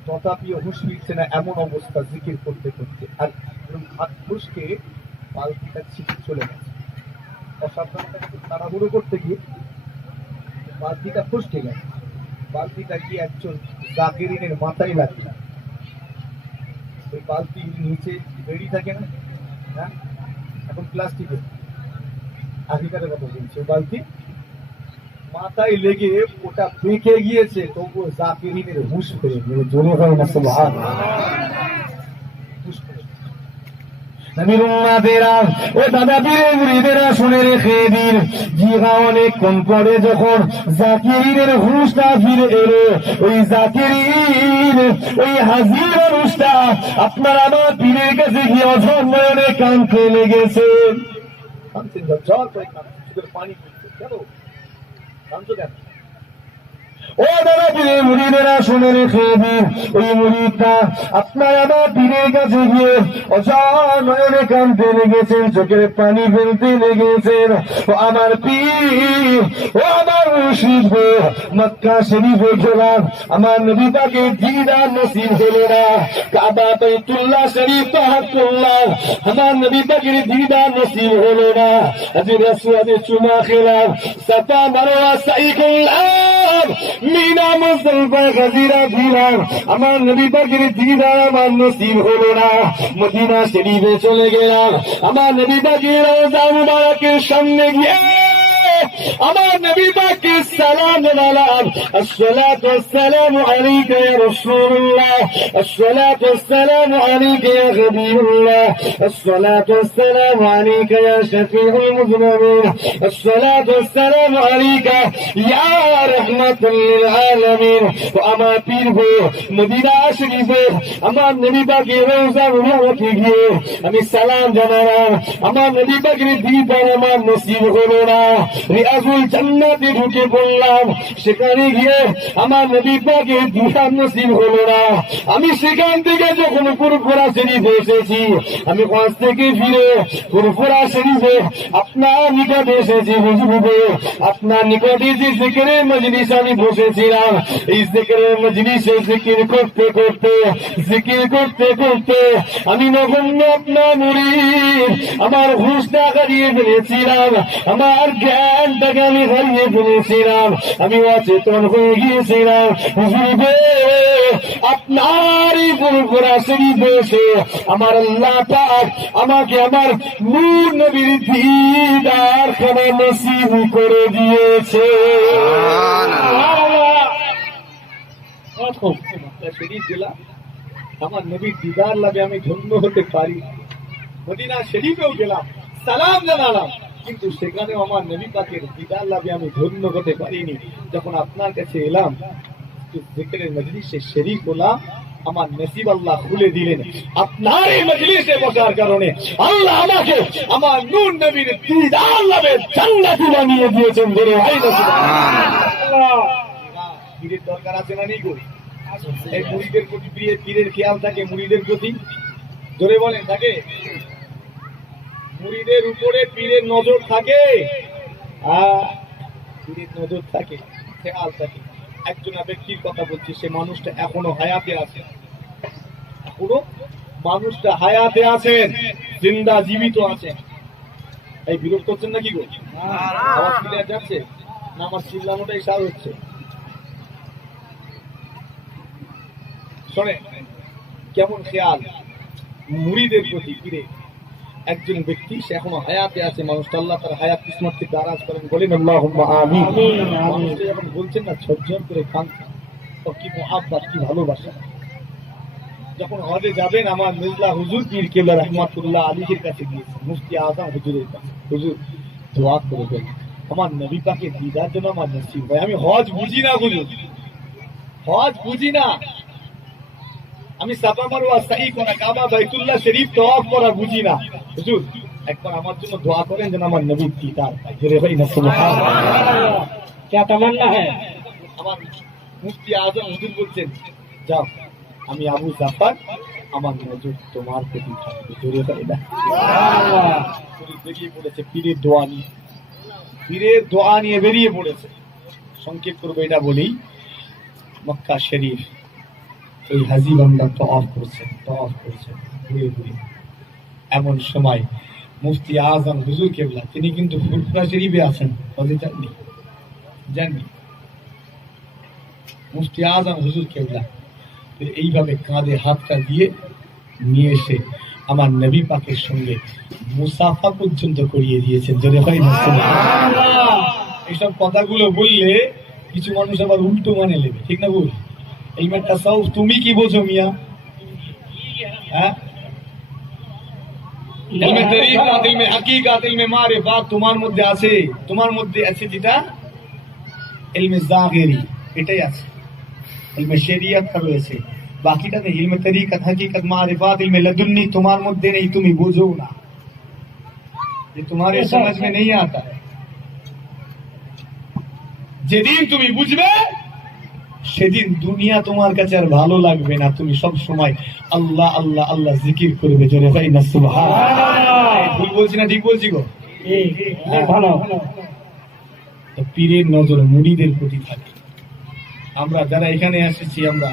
তথাপিও হুঁশ ফিরছে না। এমন অবস্থা জিকির করতে করতে, আর হাত ফুসকে বালতিটা ছিটে চলে গেছে। অসাবধানতাকে তাড়াহুড়ো করতে গিয়ে বালতিটা ফসকে গেছে। বালতিটা কি একজন জাকিরিনের মাথায় লাগবে। ওই বালতির নিচে বেড়ি থাকে না, হ্যাঁ, এখন প্লাস্টিকের, আগেকারের কথা বলছি, ওই বালতি মাথায় লেগে ওটা বেঁকে গিয়েছে, তবুও জাকিরিনের হুঁশ ফেরে গেল। জোরে হয় না সুবহানাল্লাহ। হুঁশ ফেরে নবীর উম্মতেরা ও দাদা পীরের মুরিদেরা শুনে রেখে দিন, জিহা অনেকক্ষণ পরে যখন জাকিরিনের হুঁশটা ফিরে এলো, ওই জাকিরিন ওই হাজির মানুষটা আপনার আমার পীরের কাছে গিয়ে অঝর নয়নে কাঁদতে লেগেছে। কাঁদছেন, ঝরঝর করে কাঁদছেন, চোখের পানি পড়ছে। কেন কাঁদছো কেন? ও দাদা পীরের মুরিদেরা শুনে রেখে দিন, ওই মুরিদটা আপনার আমার পীরের কাছে গিয়ে অঝর নয়নে কাঁদতে লেগেছেন, চোখের পানি ফেলতে লেগেছেন। ও আমার পীর, ও আমার মুর্শিদ, মক্কা শরীফে গেলাম, আমার নবী পাকের দিদার নসিব হলো না। কাবা বাইতুল্লাহ শরীফ পাক করলাম, আমার নবী পাকের দিদার নসিব হলো না। হাজর রাসূল চুমা খেলাম, সাফা মারওয়া সাই করলাম, মিনা মুজদালিফা গাজিরা দিলাম, আমার নবী পাকের দিদার আমার নসিব হলো না। মদিনা শরীফে চলে গেলাম, আমার নবী পাকের রওজা মুবারকের সামনে গিয়ে আমার নবী পাককে সালাম জানালাম। আসসালাতু ওয়াসসালামু আলাইকা ইয়া রাসূলুল্লাহ, আসসালাতু ওয়াসসালামু আলাইকা ইয়া হাবিবাল্লাহ, আসসালাতু ওয়াসসালামু আলাইকা ইয়া শাফিউল মুযনিবিন, আসসালাতু ওয়াসসালামু আলাইকা ইয়া রাহমাতুল লিল আলামিন। তো আমার পীর গো, মদিনা শরীফে আমার নবী পাকের রওজা মুবারকে গিয়ে আমি সালাম জানালাম, আমার নবী পাকের দিদার আমার নসিব হলো না। রিয়াজুল জান্নাতে ঢুকে পড়লাম, সেখানে গিয়ে আমার নবী পাকের দিদার নসিব হলো না। আমি সেখান থেকে যখন ফুরফুরা শরীফে এসেছি, আমি ওয়াজ থেকে ফিরে ফুরফুরা শরীফে আপনার নিকটে এসেছি। হুজুর, আপনার নিকটে যে জিকিরের মজলিস আমি বসেছিলাম, এই জিকিরের মজলিসে জিকির করতে করতে আমি নগণ্য আপনার মুরিদ, আমার হুঁশটা হারিয়ে ফেলেছিলাম, আমার জ্ঞানটাকে আমি হারিয়ে ফেলেছিলাম, আমি অচেতন হয়ে গিয়েছিলাম। হুজুর গো, আপনার এই ফুরফুরা শরীফে এসে আমার আল্লাহ পাক আমাকে আমার নূর নবীর দিদার খানা নসিব করে দিয়েছে। শরীফ গেলাম, আমার নবীর দিদার লাভে আমি ধন্য হতে পারি। মদিনা শরীফেও গেলাম, সালাম জানালাম, কিন্তু সেখানেও আমার নবী পাকের দিদার লাভে আমি ধন্য হতে পারিনি। যখন আপনার কাছে এলাম, জিকিরের মজলিসে শরীক হলাম, আমার নসিব আল্লাহ খুলে দিলেন। আপনার এই মজলিসে বসার কারণে আল্লাহ আমাকে আমার নূর নবীর দিদার লাভে জান্নাতি বানিয়ে দিয়েছেন। বলে ভাই সুবহানাল্লাহ। পীরের দরকার আছে না নেই গো? এই মুরিদের প্রতি পীরের খেয়াল থাকে, মুরিদের প্রতি জোরে বলেন থাকে, মুরিদের উপরে পীরের নজর থাকে, পীরের নজর থাকে, খেয়াল থাকে। একজন ব্যক্তির কথা বলছি, সে মানুষটা এখনো হায়াতে আছে, এখনো মানুষটা হায়াতে আছেন, জিন্দা জীবিত আছেন। এই বিরোধ করছেন নাকি গো? আওয়াজ ক্লিয়ার যাচ্ছে না? আমার চিল্লানোটাই সার হচ্ছে। শোনে কেমন খেয়াল মুরিদের প্রতি পীরে। একজন ব্যক্তি সে এখনো হায়াতে আছে, মানুষটা আল্লাহ তার হায়াত কিসমত থেকে দারাজ করেন। বলেন আল্লাহুম্মা আমিন। মানুষটা যখন বলছেন না ঝরঝর করে কাঁদছেন, তো কি মুহাব্বত, কি ভালোবাসা। যখন হজে যাবেন, আমার মির্জা হুজুর পীর কেবলা রাহমাতুল্লাহ আলাইহির কাছে গিয়েছেন, মুফতি আযম হুজুরের কাছে। হুজুর দোয়া করবেন আমার নবী পাকের দিদার জন্য আমার নসিব হয়। আমি হজ বুঝি না হুজুর, হজ বুঝি না, আমি সাফা মারওয়া সাই করা, কাবা বাইতুল্লাহ শরীফ তওয়াফ করা বুঝি না। হুজুর একবার আমার জন্য দোয়া করেন যেন আমার নবীর দিদার পাই। জোরে ভাই না সুবহানাল্লাহ। क्या तमन्ना है? আমার মুফতি আযম হুজুর বলছেন, যাও আমি আবু জাফর, আমার নজর তোমার প্রতি থাকবে। জোরে ভাই না সুবহানাল্লাহ। বেরিয়ে পড়েছে পীরের দোয়া নিয়ে, পীরের দোয়া নিয়ে বেরিয়ে পড়েছে। সংক্ষেপ করবো, এটা বলি, মক্কা শরীফ এই হাজি বান্দা তওয়াফ করছে ঘুরে ঘুরে। এমন সময় মুফতি আজম হুজুর কেবলা তিনি কিন্তু ফুরফুরা শরীফে আছেন, পদে যাননি, জাননি। মুফতি আজম হুজুর কেবলা এইভাবে কাঁধে হাতটা দিয়ে নিয়ে এসে আমার নবী পাকের সঙ্গে মুসাফা পর্যন্ত করিয়ে দিয়েছেন। যদি হয় না এইসব কথাগুলো বললে কিছু মানুষ আবার উল্টো মানে নেবে, ঠিক না বল? হেলমেটটা সব তুমি কি বোঝো মিয়া? হ্যাঁ, তোমার মধ্যে আছে, তোমার মধ্যে আছে যেটা ইলমে জাহিরি, এটাই আছে। ইলমে শরিয়ত রয়েছে, বাকিটাতে ইলমে তরিকত, হकीकत, मारिफत, इल्म लदुन्नी তোমার মধ্যে নেই, তুমি বুঝো না, ये तुम्हारे समझ में नहीं आता है। যেদিন তুমি বুঝবে সেদিন দুনিয়া তোমার কাছে আর ভালো লাগবে না, তুমি সব সময় আল্লাহ আল্লাহ আল্লাহ জিকির করবে। জোরে ভাই না সুবহানাল্লাহ। ভুল বলছি না ঠিক বলছি গো? ভালো। তো পীরের নজর মুরিদের প্রতি থাকে। আমরা যারা এখানে এসেছি, আমরা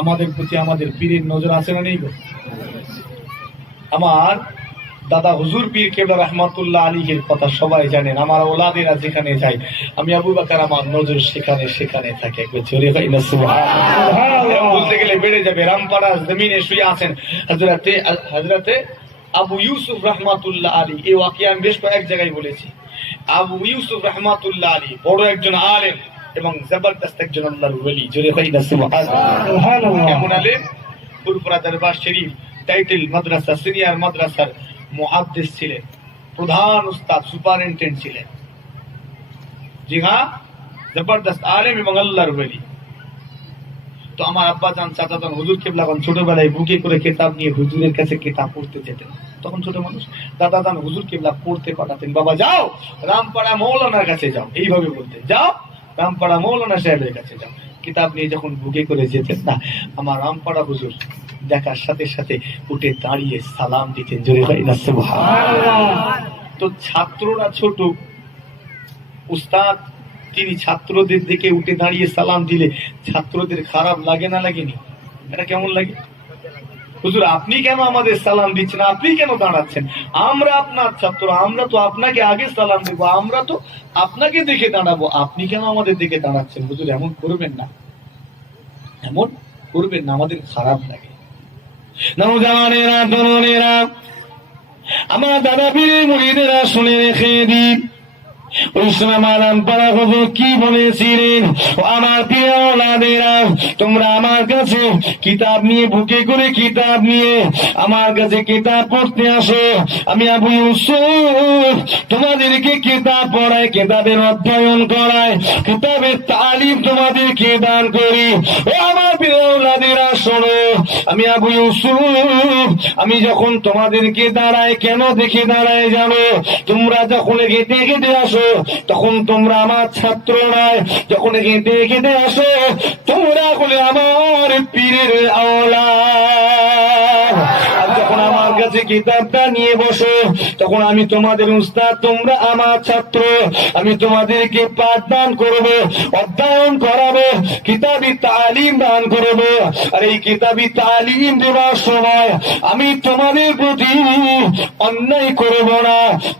আমাদের প্রতি আমাদের পীরের নজর আছে না নেই গো? আমার দাদা হুজুর পীর কেবলা রহমাতুল্লাহ আলীর কথা সবাই জানেন। আমার ওলাদেরা যেখানে যায়, আমি আবু বকর, আমার নজর সেখানে সেখানে থাকে। একবার জোরে হয় না সুবহানাল্লাহ। বলতে গেলে বেড়ে যাবে। রামপাড়া জমিনে শুয়ে আছেন হযরতে আবু ইউসুফ রহমাতুল্লাহ আলী। এই ওয়াকিয়া আমি বেশ কয়েক জায়গায় বলেছি। আবু ইউসুফ রহমাতুল্লাহ আলী বড় একজন আলেম এবং জবরদস্ত একজন আল্লাহর ওলি। জোরে হয় না সুবহানাল্লাহ। কেমন আলেম? ফুরফুরা দরবার শরীফ টাইটেল মাদ্রাসা, সিনিয়র মাদ্রাসার মুহাদ্দিস ছিলেন, প্রধান উস্তাদ, সুপারিনটেন্ডেন্ট ছিলেন। জি হ্যাঁ, জবরদস্ত আলেম এবং আল্লাহর ওলি। তো আমার আব্বা জান, চাচা জান হুজুর কেবলা ছোটবেলায় বুকে করে কিতাব নিয়ে হুজুরের কাছে কিতাব পড়তে যেতেন। তখন ছোট মানুষ, দাদা জান হুজুর কেবলা পড়তে পাঠাতেন। বাবা যাও রামপাড়া মৌলানার কাছে যাও, এইভাবে বলতেন, যাও রামপাড়া মৌলানা সাহেবের কাছে যাও। কিতাব নিয়ে যখন বুকে করে যেতেন না, আমার রামপাড়া হুজুর দেখার সাথে সাথে উঠে দাঁড়িয়ে সালাম দিতেন। জোরে হয় না সুবহানাল্লাহ। তো ছাত্ররা ছোট, উস্তাদ তিনি ছাত্রদের দিকে উঠে দাঁড়িয়ে সালাম দিলে ছাত্রদের খারাপ লাগে না লাগেনি? এটা কেমন লাগে? হুজুর আপনি কেন আমাদের সালাম দিচ্ছেন, আপনি কেন দাঁড়াচ্ছেন? আমরা আপনার ছাত্র, আমরা তো আপনাকে আগে সালাম দেবো, আমরা তো আপনাকে দেখে দাঁড়াবো, আপনি কেন আমাদের দিকে দাঁড়াচ্ছেন? হুজুর এমন করবেন না, এমন করবেন না, আমাদের খারাপ লাগে। আমার দাদা পীরের মুরিদেরা শুনে রেখে দিন, ওই সময় আমার রামপাড়া হুজুর কি বলেছিলেন? আমার প্রিয় ওলাদেরা, তোমরা আমার কাছে কিতাব নিয়ে, বুকে করে কিতাব নিয়ে আমার কাছে কিতাব পড়তে আসো। আমি আবু ইউসুফ তোমাদেরকে কিতাব পড়াই, কিতাবের অধ্যয়ন করাই, কিতাবের তালিম তোমাদেরকে দান করি। ও আমার প্রিয় ওলাদেরা শোনো, আমি আবু ইউসুফ, আমি যখন তোমাদেরকে দাঁড়াই, কেন দেখে দাঁড়ায় জানো? তোমরা যখন হেঁটে হেঁটে আসো তখন তোমরা আমার ছাত্র নয়, যখন হেঁটে হেঁটে আসো তোমরা হলে আমার পীরের আওলাদ। আর যখন আমার কাছে কিতাবটা নিয়ে বসো তখন আমি তোমাদের উস্তাদ, তোমরা আমার ছাত্র। আমি তোমাদেরকে পাঠ দান করবো, অধ্যয়ন করাবো, কিতাবি তালিম দান করবো। আর এই কিতাবি তালিম দেওয়ার সময় আমি তোমাদের প্রতি অন্যায় করব না।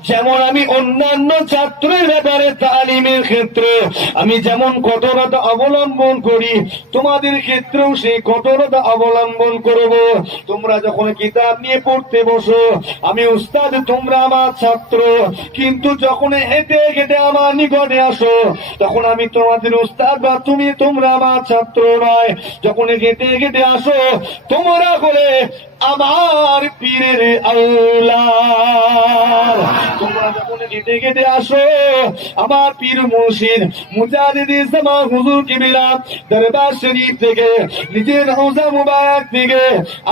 যেমন আমি অন্যান্য ছাত্রের ব্যাপারে তালিমের ক্ষেত্রে আমি যেমন কঠোরতা অবলম্বন করি, তোমাদের ক্ষেত্রেও সেই কঠোরতা অবলম্বন করব। তোমরা যখন কিতাব নিয়ে পড়তে বসো, আমি উস্তাদ, তোমরা আমার ছাত্র, কিন্তু যখন হেঁটে হেঁটে আমার নিকটে আসো তখন আমি তোমাদের উস্তাদ বা তোমরা আমার ছাত্র নয়। যখন হেঁটে হেঁটে আসো তোমরা হলে আমার পীরের আওলাদ। তোমরা যখন হেঁটে হেঁটে আসো আমার পীর মুর্শিদ মুজাদ্দিদ জামান হুজুর কিবলা দরবার শরীফ থেকে নিজের রওজা মুবারক থেকে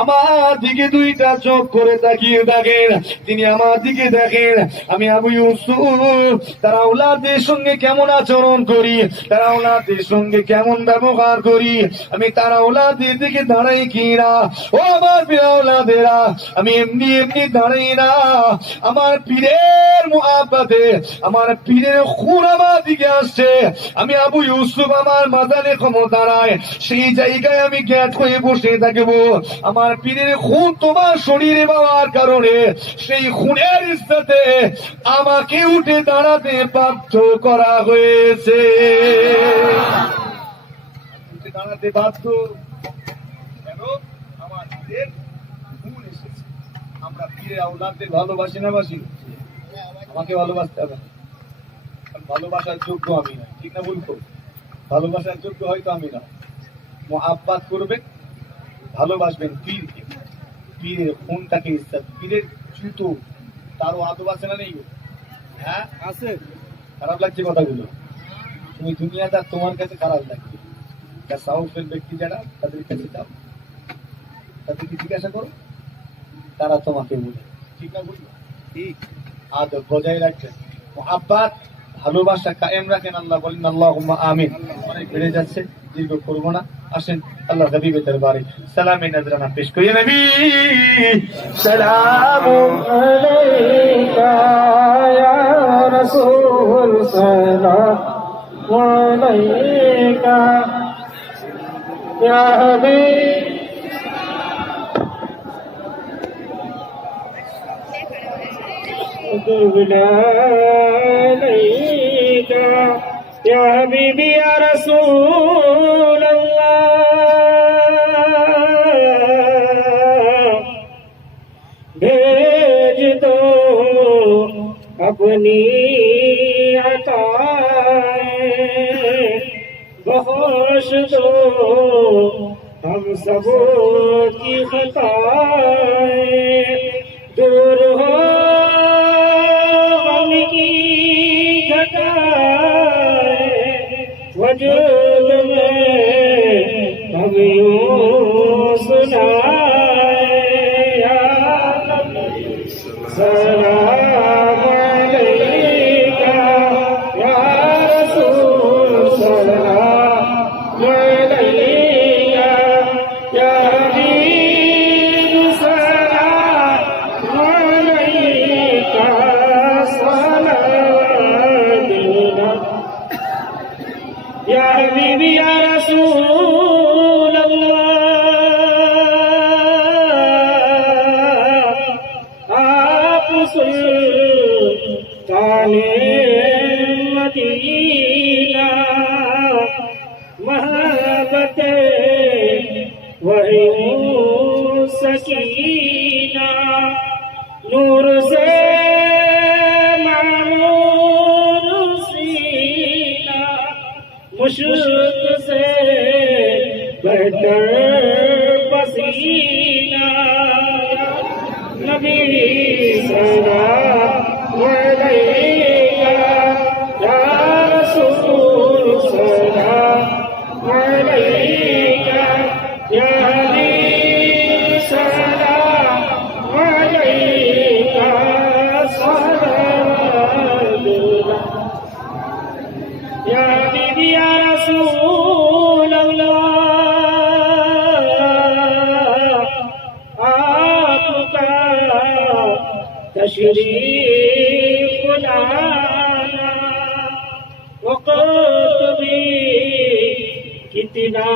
আমার দিকে দুইটা চোখ করে তাকিয়ে থাকেন। তিনি আমার দিকে দেখেন আমি আবু ইউসুফ তার আওলাদের সঙ্গে কেমন আচরণ করি, তার আওলাদের সঙ্গে কেমন ব্যবহার করি, আমি তার আওলাদের দিকে দাঁড়াই কিনা। ও আমার প্রিয় আওলাদেরা, আমি এমনি এমনি দাঁড়াই না, আমার পীরের পীরের মুহাব্বতে আমার পীরের খুন আমার দিকে আসছে, আমি আবু ইউসুফ আমার মাজারে ক্ষমতা নাই, সেই জায়গায় আমি জ্ঞাত হয়ে বসে থাকবো। আমার পীরের খুন তোমার শরীরে পাওয়ার কারণে সেই খুনের ইজ্জতে আমাকে উঠে দাঁড়াতে বাধ্য করা হয়েছে। উঠে দাঁড়াতে বাধ্য কেন? আমার পীরের খুন এসেছে। আমরা পীরের আওলাদদের ভালোবাসি না বাসি? আমাকে ভালোবাসতে হবে, ভালোবাসার যোগ্য আমি না, ঠিক না ভুল করবো? ভালোবাসার যোগ্য হয়তো আমি না। মুহাব্বত করবেন, ভালোবাসবেন পীরকে, পীরের খুনটাকে ইজ্জত, পীরের জুতো তারও আদব আছে না নেই? হ্যাঁ আছে। খারাপ লাগছে কথাগুলো? তুমি দুনিয়াদার, তোমার কাছে খারাপ লাগছে। সাহসের ব্যক্তি যারা, তাদের কাছে যাও, তাদেরকে জিজ্ঞাসা করো, তারা তোমাকে বলে, ঠিক না বলবো? ঠিক। আদব বজায় রাখবেন, মুহাব্বত ভালোবাসা কায়েম রাখেন। আল্লাহ বলেন আল্লাহুম্মা আমিন। অনেক বেড়ে যাচ্ছে, দীর্ঘ করবো না। আসেন আল্লাহ হাবিবের দরবারে সালামে নজরানা পেশ করি। নবী সালামু আলাইকা ইয়া রাসূল সালামু আলাইকা ইয়া হাবিব عليك يا حبيبي يا رسول الله भेज दो अपनी अताएं, बख्श दो हम सब की खताएं, दूर हो वजूद में हम यूं सुनाए या नबी सलाम अलैका या रसूल सलाम अलैका या हबीब सलाम अलैका या हबीबी या रसूल अल्लाह आप सुल्ताने मदीना महब्बते वही सकीना नूर से मुश्क से बेहतर पसीना नबी सलाम अलैका या रसूल सलाम अलैका या हबीब सलाम अलैका सलाम या हबीबी या रसूल अल्लाह आपका तशरीफ लाना वक़्त भी कितना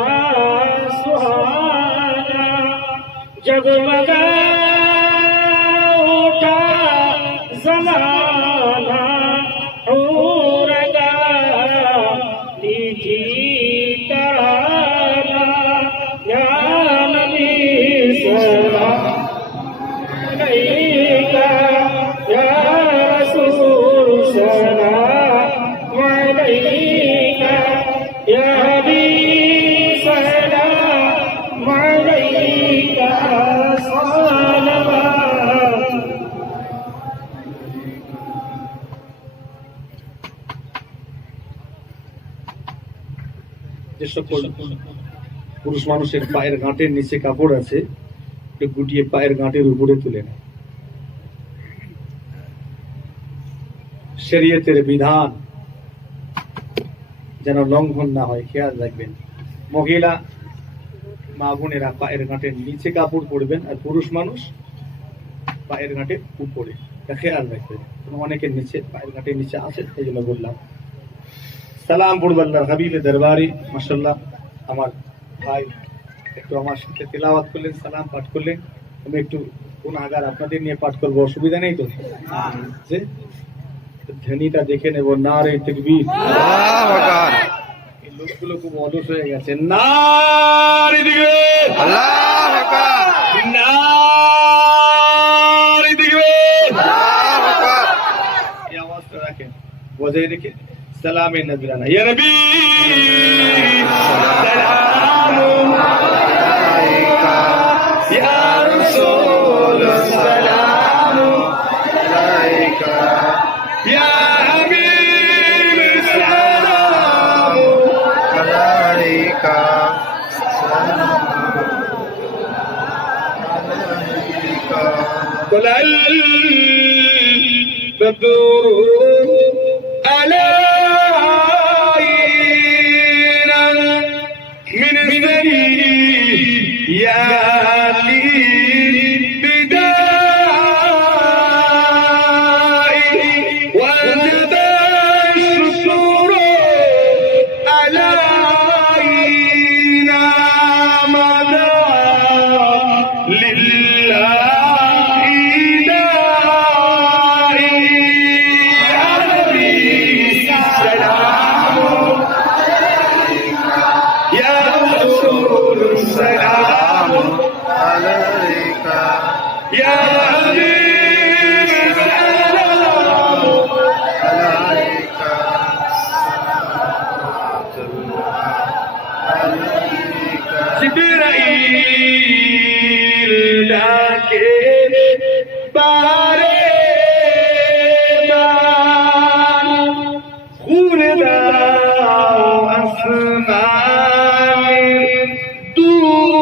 सुहाना जगमगा उठा ज़माना যে সকল পুরুষ মানুষের পায়ের গাঁটের নিচে কাপড় আছে একটু গুটিয়ে পায়ের গাঁটের উপরে তুলে নেয়। শরীয়তের বিধান যেন লঙ্ঘন না হয় খেয়াল রাখবেন। মহিলা মা বোনেরা পায়ের গাঁটের নিচে কাপড় পরবেন, আর পুরুষ মানুষ পায়ের গাঁটের উপরে। খেয়াল রাখবেন, অনেকের নিচে পায়ের ঘাটের নিচে আছে, এই জন্য বললাম। সালাম পড়ব আল্লাহর হাবিবে দরবারে। মাশাআল্লাহ আমার ভাই একটু আমার সাথে তেলাওয়াত করলেন, সালাম পাঠ করলেন। আমি একটু গুনাহগার আপনাদের নিয়ে পাঠ করবো, অসুবিধা নেই তো? যে ধ্বনিটা দেখে নেব। নারে তাকবীর। আল্লাহু আকবার। এই লোকগুলো খুব অলস হয়ে গেছে। নারে তাকবীর। আল্লাহু আকবার। নারে তাকবীর। আল্লাহু আকবার। এই আওয়াজটা রাখেন, বজায় রেখে সালামে নজরানা। ইয়া নবী সালাম আলাইকা, ইয়া রাসূল সালাম আলাইকা, ইয়া হাবিব সালাম আলাইকা, সালাম আলাইকা। طلع البدر علينا من ثنيات البداء وجب الشكر علينا مدى لله يا حبيب سلام عليك، جبرائيل ডাকে বারে বার, খুলে দাও আসমানের দুয়ার।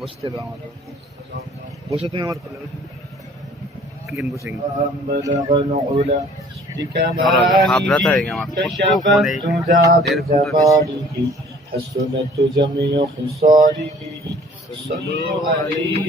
বসতে হবে আমার, বসে তুমি আমার কোলে लेकिन बसेंगे हाथ रहता है क्या حسنت جميع خصاله صلوا عليه